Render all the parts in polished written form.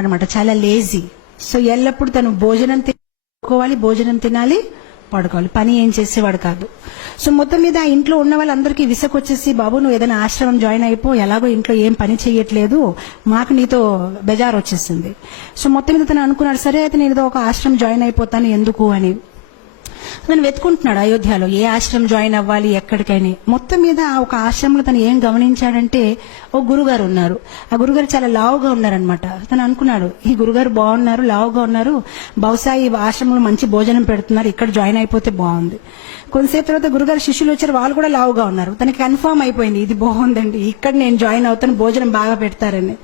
అనమాట, చాలా lazy. So ఎల్లప్పుడు తను భోజనం తినాలి, పడుకోవాలి, పని ఏం చేసేవాడు కాదు. సో మొత్తం మీద ఆ ఇంట్లో ఉన్న వాళ్ళందరికీ విసుకొచ్చేసి, బాబు నువ్వు ఏదైనా ఆశ్రమం జాయిన్ అయిపో, ఎలాగో ఇంట్లో ఏం పని చేయట్లేదు, మాకు నీతో బెజార్ వచ్చేసింది. సో మొత్తం మీద తను అనుకున్నాడు, సరే అయితే నేను ఏదో ఒక ఆశ్రమం జాయిన్ అయిపోతాను ఎందుకు అని. తను వెతుకుంటున్నాడు అయోధ్యలో ఏ ఆశ్రమం జాయిన్ అవ్వాలి ఎక్కడికైనా. మొత్తం మీద ఒక ఆశ్రమంలో తను ఏం గమనించాడంటే, ఓ గురుగారు ఉన్నారు. ఆ గురుగారు చాలా లావుగా ఉన్నారనమాట. తను అనుకున్నాడు, ఈ గురుగారు బాగున్నారు, లావుగా ఉన్నారు, బహుశా ఈ ఆశ్రమంలో మంచి భోజనం పెడుతున్నారు, ఇక్కడ జాయిన్ అయిపోతే బాగుంది. కొంతసేపు తర్వాత గురుగారు శిష్యులు వచ్చారు, వాళ్ళు కూడా లావుగా ఉన్నారు. తనకి కన్ఫర్మ్ అయిపోయింది, ఇది బాగుందండి, ఇక్కడ నేను జాయిన్ అవుతాను, భోజనం బాగా పెడతారని.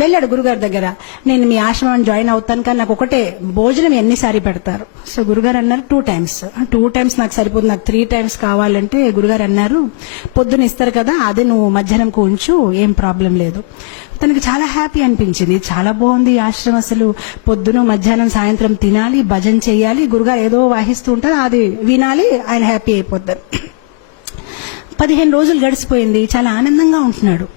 వెళ్ళాడు గురుగారి దగ్గర, నేను మీ ఆశ్రమం జాయిన్ అవుతాను, కానీ నాకు ఒకటే, భోజనం ఎన్నిసారి పెడతారు? సో గురుగారు అన్నారు 2 times. 2 times నాకు సరిపోతుంది, నాకు 3 times కావాలంటే గురుగారు అన్నారు, పొద్దున ఇస్తారు కదా, అదే నువ్వు మధ్యాహ్నంకు ఉంచు, ఏం ప్రాబ్లం లేదు. తనకి చాలా హ్యాపీ అనిపించింది, చాలా బాగుంది ఆశ్రమం, అసలు పొద్దున మధ్యాహ్నం సాయంత్రం తినాలి, భజన చేయాలి, గురుగారు ఏదో వాహిస్తూ ఉంటారు, అది వినాలి, ఆయన హ్యాపీ అయిపోతారు. 15 రోజులు గడిచిపోయింది, చాలా ఆనందంగా ఉంటున్నాడు.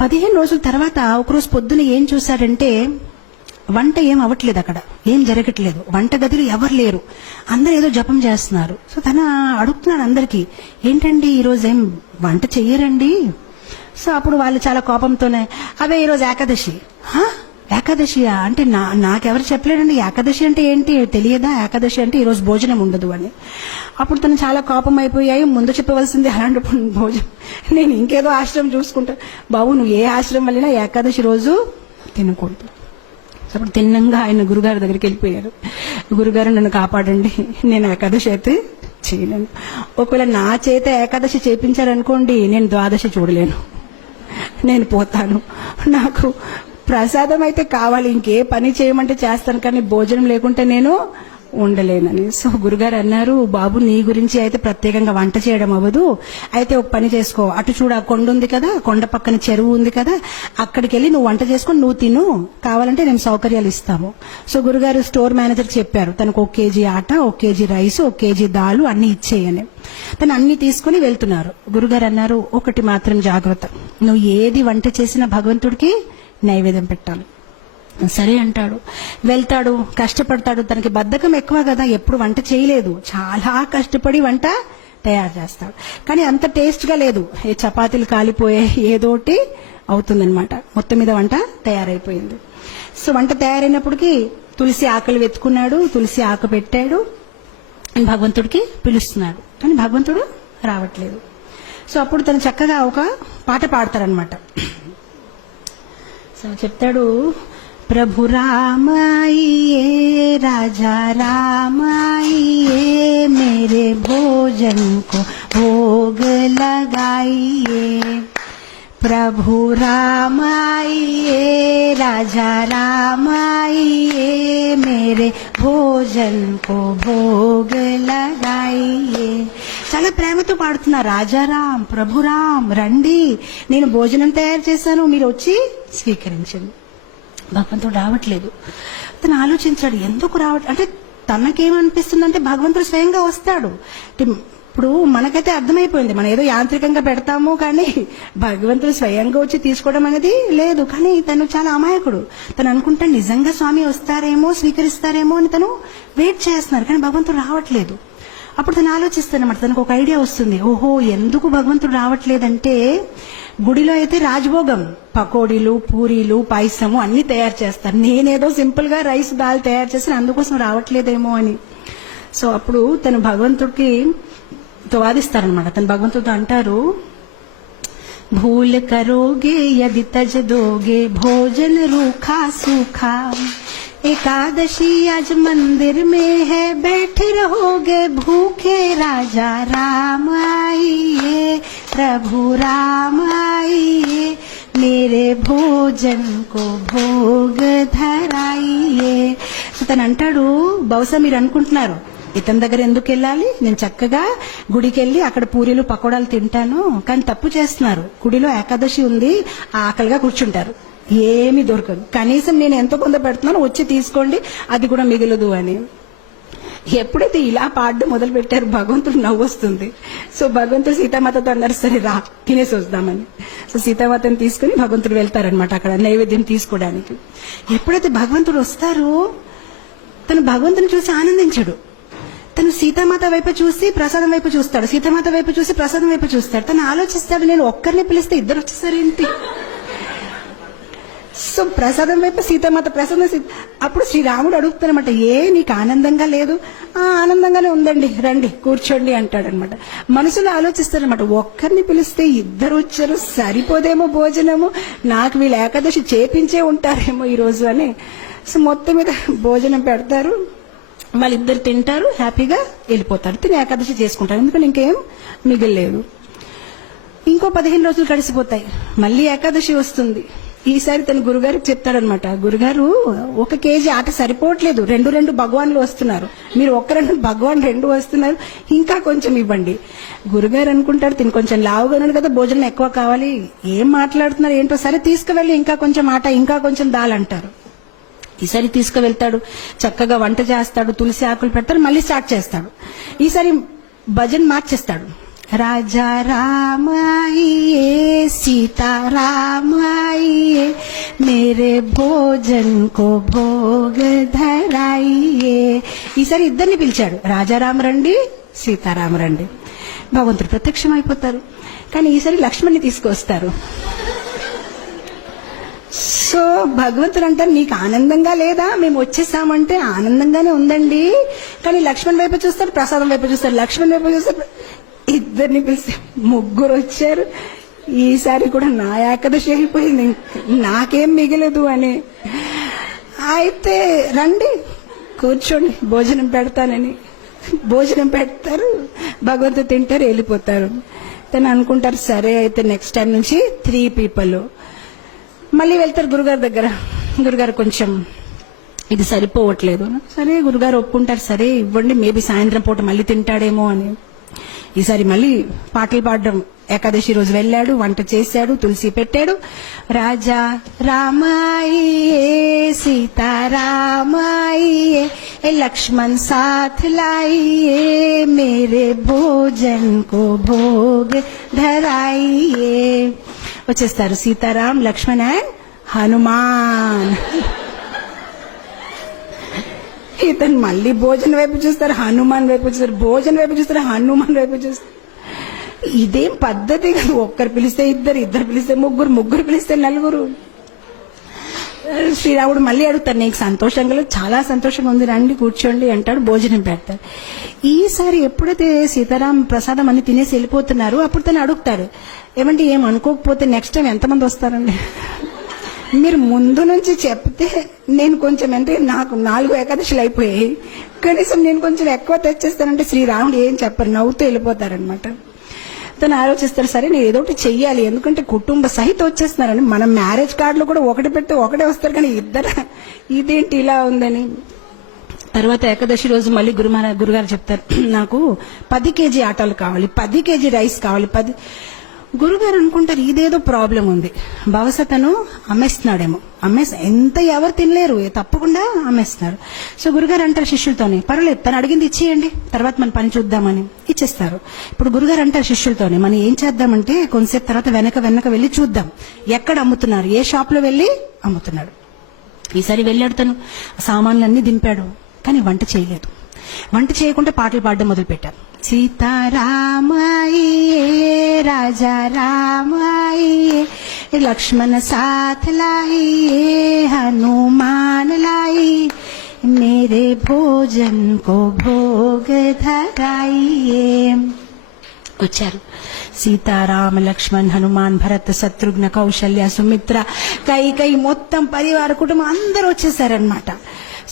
15 రోజుల తర్వాత ఒకరోజు పొద్దున ఏం చూశారంటే, వంట ఏం అవ్వట్లేదు, అక్కడ ఏం జరగట్లేదు, వంట గదిలో ఎవరు లేరు, అందరూ ఏదో జపం చేస్తున్నారు. సో తన అడుగుతున్నాడు అందరికీ, ఏంటండి ఈరోజు ఏం వంట చెయ్యరండి? సో అప్పుడు వాళ్ళు చాలా కోపంతోనే, అదే ఈరోజు ఏకాదశి. ఏకాదశియా అంటే నాకెవరు చెప్పలేదండి, ఏకాదశి అంటే ఏంటి తెలియదా, ఏకాదశి అంటే ఈరోజు భోజనం ఉండదు అని. అప్పుడు తను చాలా కోపం అయిపోయాయి, ముందు చెప్పవలసింది అలాంటి భోజనం, నేను ఇంకేదో ఆశ్రమం చూసుకుంటా. బాబు నువ్వు ఏ ఆశ్రమం వెళ్ళినా ఏకాదశి రోజు తినకూడదు. అప్పుడు తిన్నంగా ఆయన గురుగారి దగ్గరికి వెళ్ళిపోయారు. గురుగారు నన్ను కాపాడండి, నేను ఏకాదశి అయితే చేయలేను, ఒకవేళ నా చేత ఏకాదశి చేపించారనుకోండి, నేను ద్వాదశి చూడలేను, నేను పోతాను, నాకు ప్రసాదం అయితే కావాలి, ఇంకే పని చేయమంటే చేస్తాను, కానీ భోజనం లేకుంటే నేను ఉండలేనని. సో గురుగారు అన్నారు, బాబు నీ గురించి అయితే ప్రత్యేకంగా వంట చేయడం అవ్వదు, అయితే ఒక పని చేసుకో, అటు చూడ కొండ ఉంది కదా, కొండ పక్కన చెరువు ఉంది కదా, అక్కడికి వెళ్ళి నువ్వు వంట చేసుకొని నువ్వు తిను, కావాలంటే నేను సౌకర్యాలు ఇస్తాము. సో గురుగారు స్టోర్ మేనేజర్ చెప్పారు, తనకు 1 kg ఆట, 1 kg రైస్, 1 kg దాలు అన్ని ఇచ్చేయని. తను అన్ని తీసుకుని వెళ్తున్నారు. గురుగారు అన్నారు, ఒకటి మాత్రం జాగ్రత్త, నువ్వు ఏది వంట చేసినా భగవంతుడికి నైవేద్యం పెట్టాలి. సరే అంటాడు, వెళ్తాడు, కష్టపడతాడు. తనకి బద్ధకం ఎక్కువ కదా, ఎప్పుడు వంట చేయలేదు, చాలా కష్టపడి వంట తయారు చేస్తాడు, కానీ అంత టేస్ట్ గా లేదు, ఏ చపాతీలు కాలిపోయే ఏదోటి అవుతుందన్నమాట. మొత్తం మీద వంట తయారైపోయింది. సో వంట తయారైనప్పటికీ తులసి ఆకులు వెతుకున్నాడు, తులసి ఆకు పెట్టాడు, భగవంతుడికి పిలుస్తున్నాడు, కానీ భగవంతుడు రావట్లేదు. సో అప్పుడు తను చక్కగా ఒక పాట పాడతారనమాట. సో చెప్తాడు, प्रभु राम आइए, राजा राम आइए, मेरे भोजन को भोग लगाइए। प्रभु राम आइए, राजा राम आइए, मेरे भोजन को भोग लगाइए. చాలా ప్రేమతో పాడుతున్నా, రాజారాం ప్రభురాం రండి, నేను భోజనం తయారు చేశాను, మీరు వచ్చి స్వీకరించండి. భగవంతుడు రావట్లేదు. తను ఆలోచించాడు, ఎందుకు అంటే తనకేమనిపిస్తుందంటే భగవంతుడు స్వయంగా వస్తాడు. ఇప్పుడు మనకైతే అర్థమైపోయింది, మనం ఏదో యాంత్రికంగా పెడతాము, కానీ భగవంతుడు స్వయంగా వచ్చి తీసుకోవడం అనేది లేదు. కానీ తను చాలా అమాయకుడు, తను అనుకుంటాడు నిజంగా స్వామి వస్తారేమో, స్వీకరిస్తారేమో అని తను వెయిట్ చేస్తున్నారు, కానీ భగవంతుడు రావట్లేదు. అప్పుడు తను ఆలోచిస్తానమాట, తనకు ఒక ఐడియా వస్తుంది, ఓహో ఎందుకు భగవంతుడు రావట్లేదంటే, గుడిలో అయితే రాజభోగం, పకోడీలు, పూరీలు, పాయసము అన్ని తయారు చేస్తారు, నేనేదో సింపుల్ గా రైస్ దాల్ తయారు చేసి అందుకోసం రావట్లేదేమో అని. సో అప్పుడు తను భగవంతుడికి వాదిస్తారనమాట. తను భగవంతుడితో అంటారు, భూల్ కరోగే యది తజ దోగే భోజన రూఖా సూఖా, एकादशी आज मंदिर में है, बैठे रहोगे भूखे, राजा राम आइए, प्रभु राम आइए, मेरे भोजन को भोग धराइए. సో తను అంటాడు, బహుశా మీరు అనుకుంటున్నారు ఇతని దగ్గర ఎందుకు వెళ్ళాలి, నేను చక్కగా గుడికి వెళ్ళి అక్కడ పూరీలు పకోడాలు తింటాను, కానీ తప్పు చేస్తున్నారు, గుడిలో ఏకాదశి ఉంది, ఆకలిగా కూర్చుంటారు, ఏమీ దొరకదు, కనీసం నేను ఎంతో కొంత పెడుతున్నాను, వచ్చి తీసుకోండి, అది కూడా మిగలదు అని. ఎప్పుడైతే ఇలా పాడడం మొదలు పెట్టారు భగవంతుడు నవ్వు వస్తుంది. సో భగవంతుడు సీతామాతతో అన్నారు, సరే రా తినేసి వద్దామని. సో సీతామాతని తీసుకుని భగవంతుడు వెళ్తారనమాట అక్కడ నైవేద్యం తీసుకోవడానికి. ఎప్పుడైతే భగవంతుడు వస్తారో తను భగవంతుని చూసి ఆనందించడు. తను సీతామాత వైపు చూసి ప్రసాదం వైపు చూస్తాడు, సీతామాత వైపు చూసి ప్రసాదం వైపు చూస్తాడు. తను ఆలోచిస్తాడు, నేను ఒక్కరిని పిలిస్తే ఇద్దరు వచ్చేసారేంటి. సో ప్రసాదం వైపు సీతామాత, ప్రసాదం అప్పుడు శ్రీరాముడు అడుగుతారనమాట, నీకు ఆనందంగా లేదు? ఆనందంగానే ఉందండి, రండి కూర్చోండి అంటాడనమాట. మనసులో ఆలోచిస్తారనమాట, ఒక్కరిని పిలిస్తే ఇద్దరు వచ్చారు, సరిపోదేమో భోజనము, నాకు వీళ్ళు ఏకాదశి చేపించే ఉంటారేమో ఈరోజు అని. సో మొత్తం మీద భోజనం పెడతారు, మళ్ళీ ఇద్దరు తింటారు, హ్యాపీగా వెళ్ళిపోతారు. తిని ఏకాదశి చేసుకుంటారు, ఎందుకంటే ఇంకేం మిగిలిలేదు. ఇంకో 15 రోజులు గడిచిపోతాయి, మళ్ళీ ఏకాదశి వస్తుంది. ఈసారి తన గురుగారికి చెప్తాడనమాట, గురుగారు 1 కేజీ ఆట సరిపోవట్లేదు, 2 భగవాన్లు వస్తున్నారు, మీరు 1 భగవాన్ 2 వస్తున్నారు, ఇంకా కొంచెం ఇవ్వండి. గురుగారు అనుకుంటారు, తిని కొంచెం లావుగా ఉన్నాడు కదా, భోజనం ఎక్కువ కావాలి, ఏం మాట్లాడుతున్నారు ఏంటో, సరే తీసుకువెళ్ళి ఇంకా కొంచెం ఆట, ఇంకా కొంచెం దాల్ అంటారు. ఈసారి తీసుకువెళ్తాడు, చక్కగా వంట చేస్తాడు, తులసి ఆకులు పెడతాడు, మళ్ళీ స్టార్ట్ చేస్తాడు. ఈసారి భజన్ మార్చేస్తాడు, రాజా రామాయియే సీతా రామాయియే మేరే భోజన్ కో భోగ ధరాయియే. ఈసారి ఇద్దరిని పిలిచాడు, రాజారామ రండి, సీతారామ రండి. భగవంతుడు ప్రత్యక్షం అయిపోతారు. కానీ ఈసారి లక్ష్మణ్ని తీసుకొస్తారు. సో భగవంతుడు అంటారు, నీకు ఆనందంగా లేదా? మేము వచ్చేసామంటే ఆనందంగానే ఉందండి, కానీ లక్ష్మణ్ వైపు చూస్తారు, ప్రసాదం వైపు చూస్తారు, లక్ష్మణ్ వైపు చూస్తారు. ఇద్దరిని పిలిస్తే 3 వచ్చారు. ఈసారి కూడా నా ఏకాదశి అయిపోయింది, నాకేం మిగలదు అని. అయితే రండి కూర్చోండి భోజనం పెడతానని భోజనం పెడతారు, భగవంతుడు తింటారు, వెళ్ళిపోతారు. తను అనుకుంటారు, సరే అయితే నెక్స్ట్ టైం నుంచి 3 పీపుల్. మళ్ళీ వెళ్తారు గురుగారి దగ్గర, గురుగారు కొంచెం ఇది సరిపోవట్లేదు. సరే గురుగారు ఒప్పుకుంటారు, సరే ఇవ్వండి, మేబీ సాయంత్రం పూట మళ్ళీ తింటాడేమో అని. ఈసారి మళ్ళీ పాటలు పాడడం, ఏకాదశి రోజు వెళ్ళాడు, వంట చేశాడు, తులసి పెట్టాడు. రాజా రామాయియే సీతారామాయియే లక్ష్మణ్ సాథ్ లాయియే మేరే భోజన్ కో భోగ్ ధరాయియే. వచ్చేస్తారు సీతారాం, లక్ష్మణ్ అండ్ హనుమాన్. ఇతను మళ్ళీ భోజనం వైపు చూస్తారు, హనుమాన్ వైపు చూస్తారు, భోజనం వైపు చూస్తారు, హనుమాన్ వైపు చూస్తారు. ఇదేం పద్ధతి కాదు, ఒక్కరు పిలిస్తే ఇద్దరు, ఇద్దరు పిలిస్తే ముగ్గురు, ముగ్గురు పిలిస్తే 4. శ్రీరాముడు మళ్ళీ అడుగుతారు, నీకు సంతోషంగా లేదు? చాలా సంతోషంగా ఉంది, రండి కూర్చోండి అంటాడు, భోజనం పెడతారు. ఈసారి ఎప్పుడైతే సీతారాం ప్రసాదం అన్ని తినేసి వెళ్ళిపోతున్నారు, అప్పుడు తను అడుగుతాడు, ఏమంటే ఏం అనుకోకపోతే నెక్స్ట్ టైం ఎంతమంది వస్తారండి? మీరు ముందు నుంచి చెప్తే నేను కొంచెం, అంటే నాకు 4 ఏకాదశులు అయిపోయాయి, కనీసం నేను కొంచెం ఎక్కువ తెచ్చేస్తానంటే శ్రీరాముడు ఏం చెప్పరు, నవ్వుతూ వెళ్ళిపోతారనమాట. తను ఆలోచిస్తారు, సరే నేను ఏదో ఒకటి చెయ్యాలి, ఎందుకంటే కుటుంబ సహితం వచ్చేస్తున్నారని. మనం మ్యారేజ్ కార్డులో కూడా 1 పెడితే 1 వస్తారు, కానీ ఇద్దరు, ఇదేంటి ఇలా ఉందని. తర్వాత ఏకాదశి రోజు మళ్ళీ గురుగారు చెప్తారు, నాకు 10 కేజీ ఆటాలు కావాలి, 10 కేజీ రైస్ కావాలి. గురుగారు అనుకుంటారు, ఇదేదో ప్రాబ్లం ఉంది, బహుశా తను అమ్మేస్తున్నాడేమో, ఎంత ఎవరు తినలేరు, తప్పకుండా అమ్మేస్తున్నారు. సో గురుగారు అంటారు శిష్యులతోనే, పర్వాలేదు తను అడిగింది ఇచ్చేయండి, తర్వాత మన పని చూద్దామని ఇచ్చేస్తారు. ఇప్పుడు గురుగారు అంటారు శిష్యులతోనే, మనం ఏం చేద్దామంటే కొంతసేపు తర్వాత వెనక వెళ్ళి చూద్దాం, ఎక్కడ అమ్ముతున్నారు, ఏ షాప్ లో వెళ్ళి అమ్ముతున్నాడు. ఈసారి వెళ్ళాడు, తను సామాన్లన్నీ దింపాడు, కానీ వంట చేయలేదు. వంట చేయకుండా పాటలు పాడడం మొదలు పెట్టారు. సీతారామాయియే రాజా రామాయియే లక్ష్మణ సాథ్ లాయియే హనుమాన్ లాయి మేరే భోజన్ కో భోగ ధరాయియే. వచ్చారు సీతారామ లక్ష్మణ్ హనుమాన్ భరత్ శత్రుఘ్న కౌశల్య సుమిత్ర కైకేయి మొత్తం పరివార కుటుంబం అందరూ వచ్చేసారనమాట.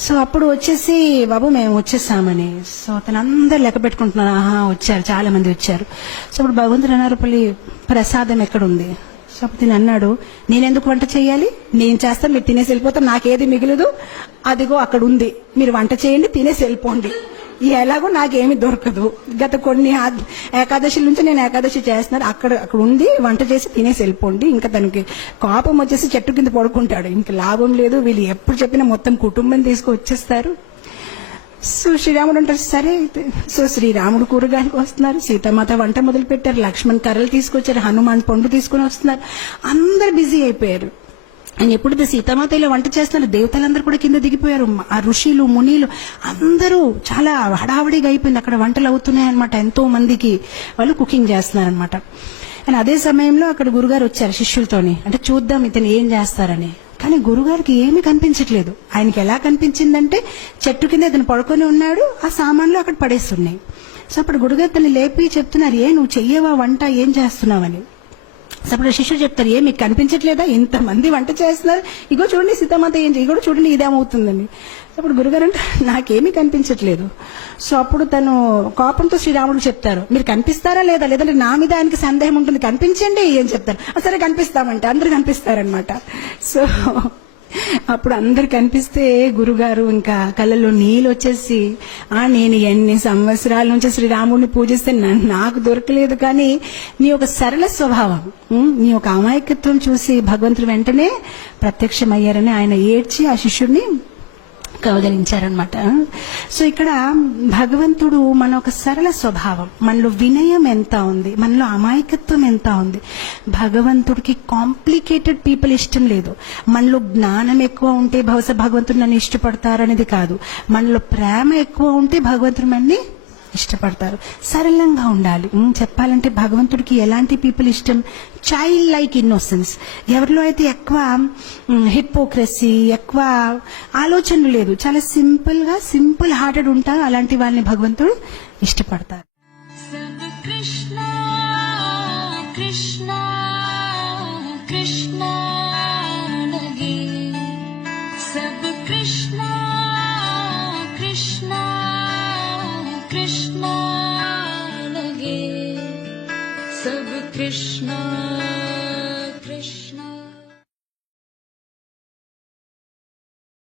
సో అప్పుడు వచ్చేసి, బాబు మేము వచ్చేసామని. సో అతను అందరు లెక్క పెట్టుకుంటున్నారు, వచ్చారు, చాలా మంది వచ్చారు. సో అప్పుడు భగవంతుడు అన్నారు, ప్రసాదం ఎక్కడుంది? సో అప్పుడు తిని అన్నాడు, నేనెందుకు వంట చేయాలి, నేను చేస్తాను, మీరు తినేసి వెళ్ళిపోతాం, నాకేది మిగలదు, అదిగో అక్కడ ఉంది, మీరు వంట చేయండి, తినేసి వెళ్ళిపోండి, ఎలాగో నాకేమి దొరకదు, గత కొన్ని ఏకాదశి నుంచి నేను ఏకాదశి చేస్తున్నాను, అక్కడ ఉంది, వంట చేసి తినేసి వెళ్ళిపోండి. ఇంకా తనకి కోపం వచ్చేసి చెట్టు కింద పడుకుంటాడు, ఇంకా లాభం లేదు, వీళ్ళు ఎప్పుడు చెప్పినా మొత్తం కుటుంబం తీసుకు వచ్చేస్తారు. సో శ్రీరాముడు అంటారు సరే అయితే. సో శ్రీరాముడు కూరగాయలకు వస్తున్నారు, సీతామాత వంట మొదలు పెట్టారు, లక్ష్మణ్ కర్రలు తీసుకొచ్చారు, హనుమాన్ పండు తీసుకుని వస్తున్నారు, అందరు బిజీ అయిపోయారు. ఆయన ఎప్పుడైతే సీతామాత ఇలా వంట చేస్తున్నారు, దేవతలందరూ కూడా కింద దిగిపోయారు, ఆ ఋషులు మునీలు అందరూ చాలా హడావిడిగా అయిపోయింది. అక్కడ వంటలు అవుతున్నాయి అనమాట, ఎంతో మందికి వాళ్ళు కుకింగ్ చేస్తున్నారు అనమాట. అండ్ అదే సమయంలో అక్కడ గురుగారు వచ్చారు శిష్యులతోని, అంటే చూద్దాం ఇతను ఏం చేస్తారని. కానీ గురుగారికి ఏమీ కనిపించట్లేదు. ఆయనకి ఎలా కనిపించిందంటే చెట్టు కింద ఇతను పడుకొని ఉన్నాడు, ఆ సామాన్లు అక్కడ పడేస్తున్నాయి. సో అప్పుడు గురుగారు తను లేపి చెప్తున్నారు, నువ్వు చెయ్యవా వంట, ఏం చేస్తున్నావని. సో అప్పుడు శిష్యుడు చెప్తారు, మీకు కనిపించట్లేదా, ఇంతమంది వంట చేస్తున్నారు, ఇగో చూడండి సీతామాత ఏం ఇగో చూడండి ఇదేమవుతుందని. అప్పుడు గురుగారు అంటే నాకేమీ కనిపించట్లేదు. సో అప్పుడు తను కోపంతో శ్రీరాముడు చెప్తారు, మీరు కనిపిస్తారా లేదా, లేదంటే నా మీద ఆయనకి సందేహం ఉంటుంది, కనిపించండి అని చెప్తారు. సరే కనిపిస్తామంటే అందరు కనిపిస్తారనమాట. సో అప్పుడు అందరు కనిపిస్తే గురుగారు ఇంకా కళ్ళలో నీళ్ళు వచ్చేసి, నేను ఎన్ని సంవత్సరాల నుంచి శ్రీరాముడిని పూజిస్తే నాకు దొరకలేదు, కానీ నీ ఒక సరళ స్వభావం, నీ ఒక అమాయకత్వం చూసి భగవంతుడు వెంటనే ప్రత్యక్షమయ్యారని ఆయన ఏడ్చి ఆ శిష్యుడిని కౌగలించారనమాట. సో ఇక్కడ భగవంతుడు మన ఒక సరళ స్వభావం, మనలో వినయం ఎంత ఉంది, మనలో అమాయకత్వం ఎంత ఉంది. భగవంతుడికి కాంప్లికేటెడ్ పీపుల్ ఇష్టం లేదు. మనలో జ్ఞానం ఎక్కువ ఉంటే బహుశా భగవంతుడు నన్ను ఇష్టపడతారు అనేది కాదు, మనలో ప్రేమ ఎక్కువ ఉంటే భగవంతుడు మనని ఇష్టపడతారు. సరళంగా ఉండాలి. చెప్పాలంటే భగవంతుడికి ఎలాంటి పీపుల్ ఇష్టం, చైల్డ్ లైక్ ఇన్నోసెన్స్. ఎవరిలో అయితే ఎక్కువ హిపోక్రసీ, ఎక్కువ ఆలోచనలు లేదు, చాలా సింపుల్ గా సింపుల్ హార్టెడ్ ఉంటారు, అలాంటి వాళ్ళని భగవంతుడు ఇష్టపడతారు. Krishna